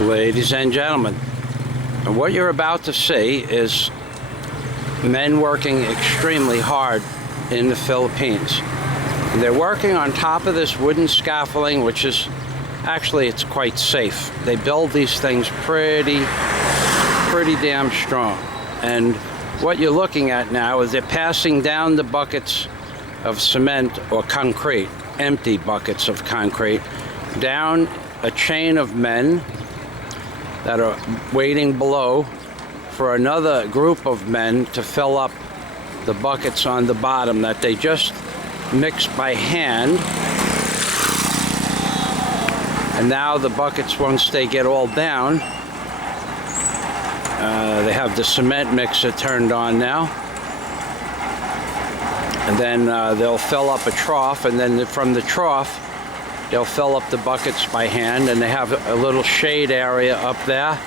Ladies and gentlemen, what you're about to see is men working extremely hard in the Philippines. And they're working on top of this wooden scaffolding, which is actually, it's quite safe. They build these things pretty damn strong. And what you're looking at now is they're passing down the buckets of cement or concrete, empty buckets of concrete, down a chain of men that are waiting below for another group of men to fill up the buckets on the bottom that they just mixed by hand. And now the buckets, once they get all down, they have the cement mixer turned on now. And then they'll fill up a trough, and then from the trough, they'll fill up the buckets by hand, and they have a little shade area up there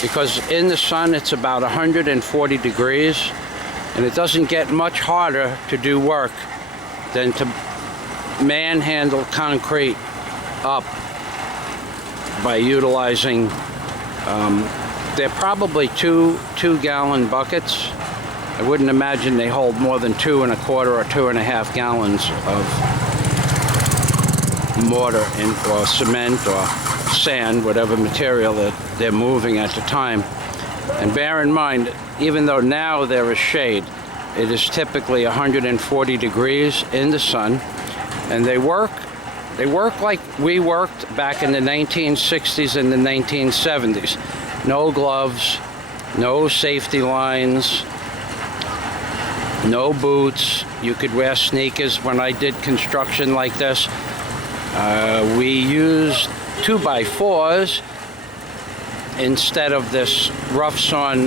because in the sun it's about 140 degrees, and it doesn't get much harder to do work than to manhandle concrete up by utilizing, they're probably two-gallon buckets. I wouldn't imagine they hold more than 2 1/4 or 2 1/2 gallons of mortar or cement or sand, whatever material that they're moving at the time. And bear in mind, even though now there is shade, it is typically 140 degrees in the sun, and they work like we worked back in the 1960s and the 1970s. No gloves, no safety lines, no boots. You could wear sneakers. When I did construction like this, we used 2x4s instead of this rough sawn,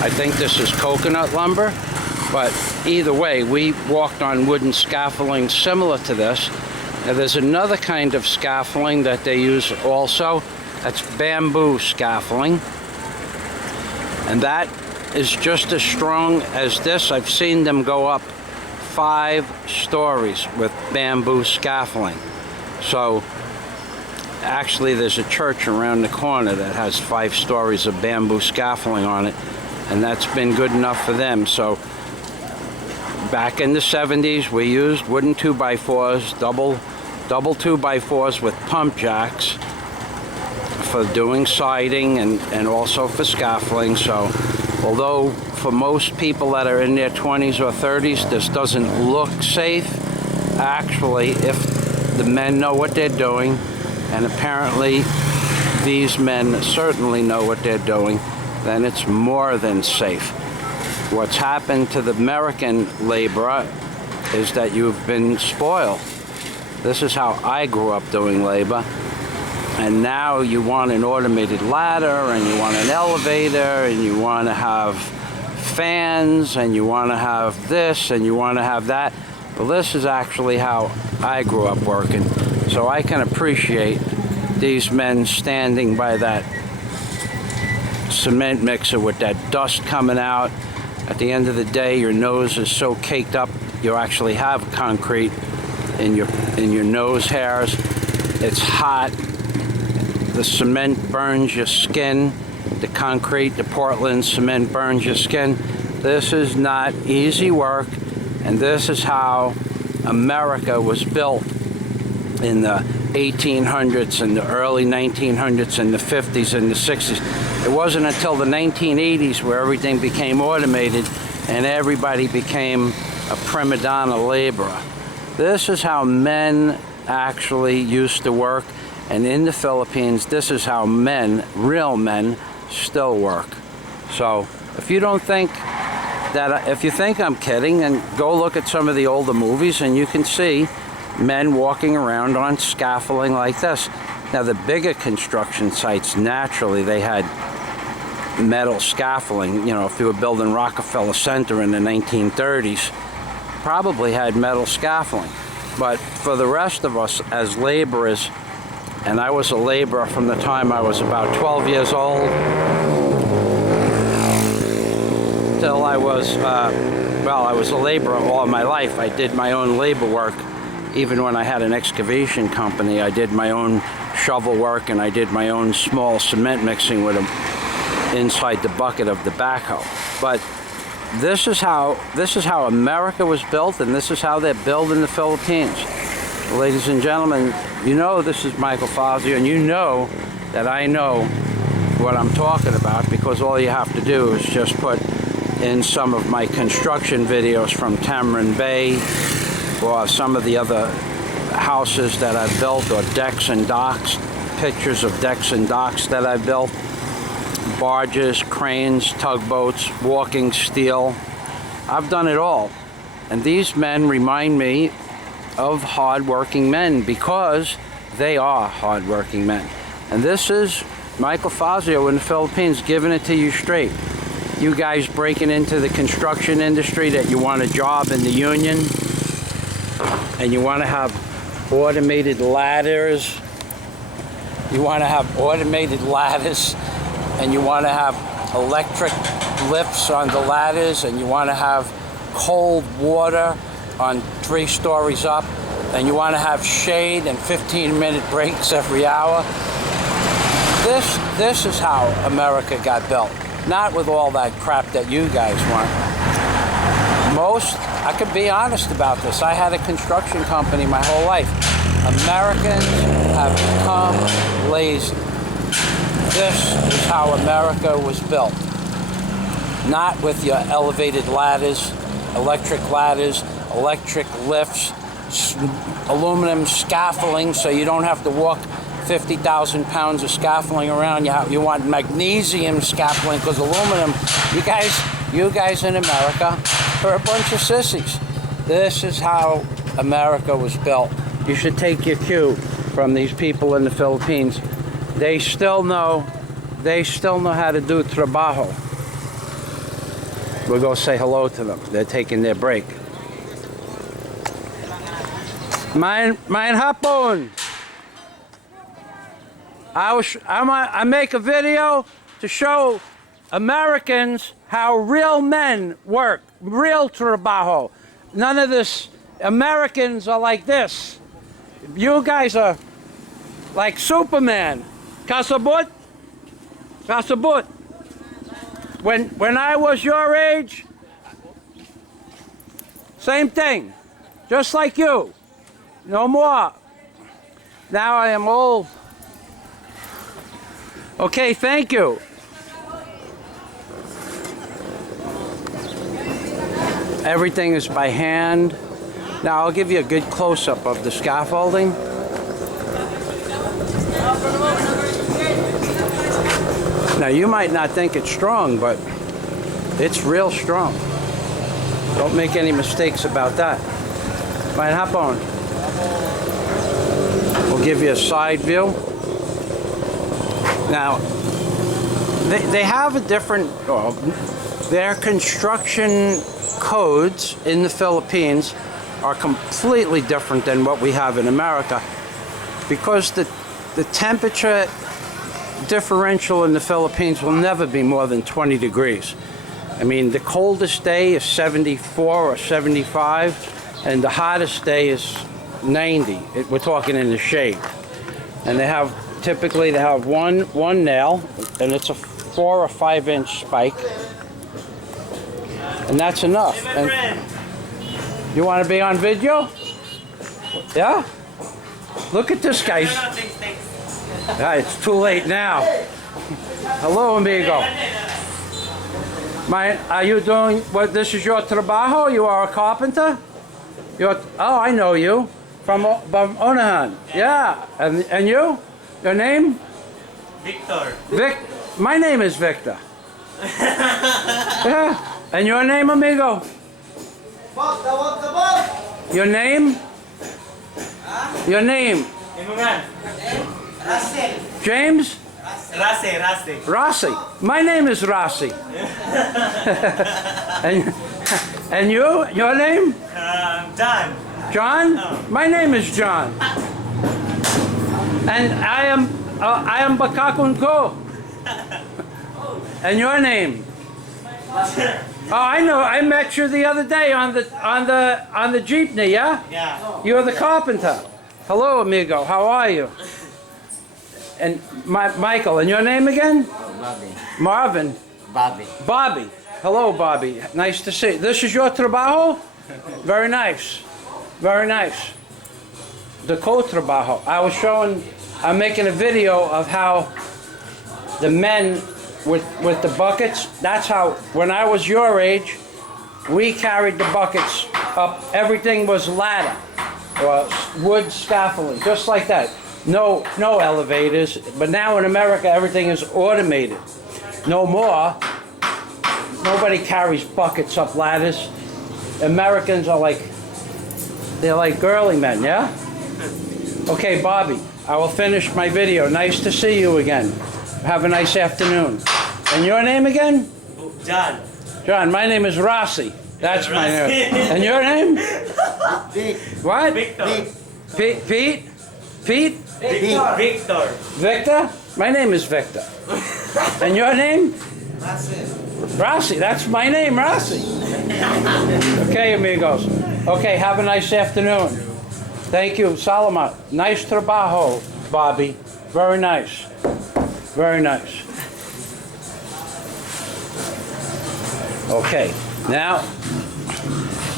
I think this is coconut lumber, but either way, we walked on wooden scaffolding similar to this. Now, there's another kind of scaffolding that they use also. That's bamboo scaffolding, and that is just as strong as this. I've seen them go up 5 stories with bamboo scaffolding. So actually there's a church around the corner that has 5 stories of bamboo scaffolding on it, and that's been good enough for them. So back in the 70s we used wooden 2x4s, double 2x4s with pump jacks for doing siding and also for scaffolding. So although for most people that are in their 20s or 30s this doesn't look safe, actually if the men know what they're doing, and apparently these men certainly know what they're doing, then it's more than safe. What's happened to the American laborer is that you've been spoiled. This is how I grew up doing labor, and now you want an automated ladder, and you want an elevator, and you want to have fans, and you want to have this, and you want to have that. Well, this is actually how I grew up working, so I can appreciate these men standing by that cement mixer with that dust coming out. At the end of the day, your nose is so caked up, you actually have concrete in your nose hairs. It's hot. The cement burns your skin. The concrete, the Portland cement burns your skin. This is not easy work. And this is how America was built in the 1800s and the early 1900s and the 50s and the 60s. It wasn't until the 1980s where everything became automated and everybody became a prima donna laborer. This is how men actually used to work. And in the Philippines, this is how men, real men, still work. So if you don't think that, if you think I'm kidding, then go look at some of the older movies and you can see men walking around on scaffolding like this. Now the bigger construction sites, naturally they had metal scaffolding. You know, if you were building Rockefeller Center in the 1930s, probably had metal scaffolding. But for the rest of us as laborers, and I was a laborer from the time I was about 12 years old till I was, well, I was a laborer all my life. I did my own labor work. Even when I had an excavation company, I did my own shovel work, and I did my own small cement mixing with them inside the bucket of the backhoe. But this is how America was built, and this is how they're built in the Philippines. Ladies and gentlemen, you know this is Michael Fazio, and you know that I know what I'm talking about, because all you have to do is just put in some of my construction videos from Tamarind Bay, or some of the other houses that I've built, or decks and docks, pictures of decks and docks that I've built, barges, cranes, tugboats, walking steel. I've done it all. And these men remind me of hard-working men, because they are hard-working men. And this is Michael Fazio in the Philippines, giving it to you straight. You guys breaking into the construction industry that you want a job in the union, and you want to have automated ladders. You want to have automated ladders, and you want to have electric lifts on the ladders, and you want to have cold water on 3 stories up, and you want to have shade and 15-minute breaks every hour. This is how America got built. Not with all that crap that you guys want. I could be honest about this. I had a construction company my whole life. Americans have become lazy. This is how America was built. Not with your elevated ladders, electric lifts, aluminum scaffolding, so you don't have to walk 50,000 pounds of scaffolding around. You want magnesium scaffolding, because aluminum, you guys in America are a bunch of sissies. This is how America was built. You should take your cue from these people in the Philippines. They still know how to do trabajo. We'll go say hello to them. They're taking their break. Mein hapon. I make a video to show Americans how real men work, real trabajo. None of this. Americans are like this. You guys are like Superman. Kasabut? Kasabut. When I was your age, same thing. Just like you. No more. Now I am old. Okay, thank you. Everything is by hand. Now I'll give you a good close-up of the scaffolding. Now you might not think it's strong, but it's real strong. Don't make any mistakes about that. Right, hop on. We'll give you a side view. Now, they have a different, their construction codes in the Philippines are completely different than what we have in America, because the temperature differential in the Philippines will never be more than 20 degrees. I mean, the coldest day is 74 or 75, and the hottest day is 90. We're talking in the shade. And typically they have one nail, and it's a 4 or 5 inch spike, and that's enough. And you want to be on video? Yeah? Look at this guy. Yeah, it's too late now. Hello, amigo. Are you doing what? This is your trabajo? You are a carpenter? Oh, I know you from Onahan. Yeah. And you? Your name? Victor. My name is Victor. Yeah. And your name, amigo? Your name? Your name? James? Rossi. My name is Rossi. and you? Your name? John. John? Oh. My name is John. And I am Bakakunko. And your name? Oh, I know. I met you the other day on the jeepney, yeah? Yeah. You're the carpenter. Hello, amigo. How are you? And Michael, and your name again? Bobby. Marvin. Bobby. Bobby. Hello, Bobby. Nice to see you. This is your trabajo? Very nice. Very nice. The co-trabajo. I'm making a video of how the men with the buckets, that's how, when I was your age, we carried the buckets up. Everything was ladder or wood scaffolding, just like that. No elevators. But now in America, everything is automated. No more. Nobody carries buckets up ladders. Americans are like, they're like girly men, yeah? Okay, Bobby, I will finish my video. Nice to see you again. Have a nice afternoon. And your name again? John. John, my name is Rossi. That's my name. And your name? Pete. What? Victor. Pete? Pete? Victor. Victor. Victor? My name is Victor. And your name? Rossi. That's my name, Rossi. Okay, amigos. Okay, have a nice afternoon. Thank you, Salamat. Nice trabajo, Bobby. Very nice. Very nice. Okay, now,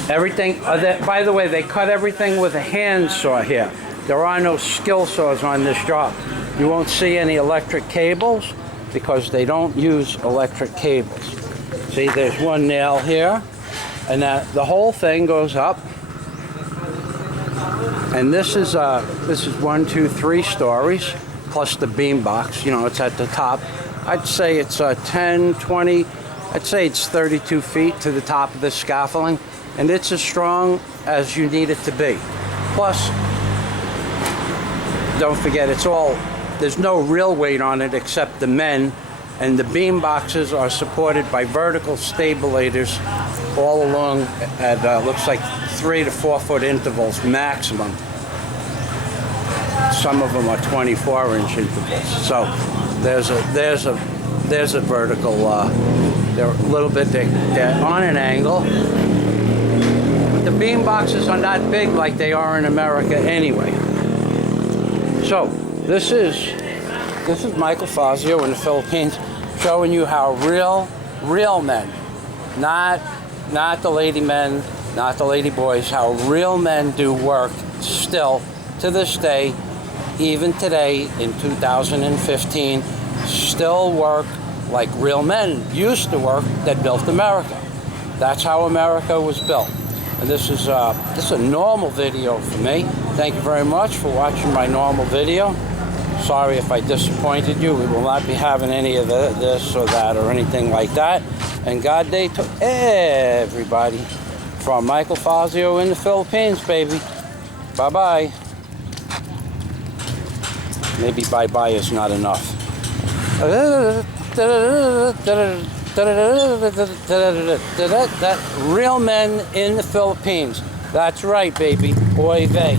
everything, by the way, they cut everything with a hand saw here. There are no skill saws on this job. You won't see any electric cables because they don't use electric cables. See, there's one nail here, and the whole thing goes up. And this is 1, 2, 3 stories, plus the beam box. You know, it's at the top. I'd say it's 10, 20. I'd say it's 32 feet to the top of the scaffolding, and it's as strong as you need it to be. Plus, don't forget, there's no real weight on it except the men, and the beam boxes are supported by vertical stabilizers all along at looks like 3 to 4 foot intervals maximum. Some of them are 24-inch intervals. So there's a vertical. They're a little bit, they're on an angle. But the beam boxes are not big like they are in America anyway. So this is Michael Fazio in the Philippines, showing you how real men, not the lady men, not the lady boys, how real men do work still to this day, even today in 2015, still work like real men used to work that built America. That's how America was built. And this is a normal video for me. Thank you very much for watching my normal video. Sorry if I disappointed you. We will not be having any of this or that or anything like that. And God day to everybody from Michael Fazio in the Philippines, baby. Bye-bye. Maybe bye-bye is not enough. Real men in the Philippines. That's right, baby. Oy vey.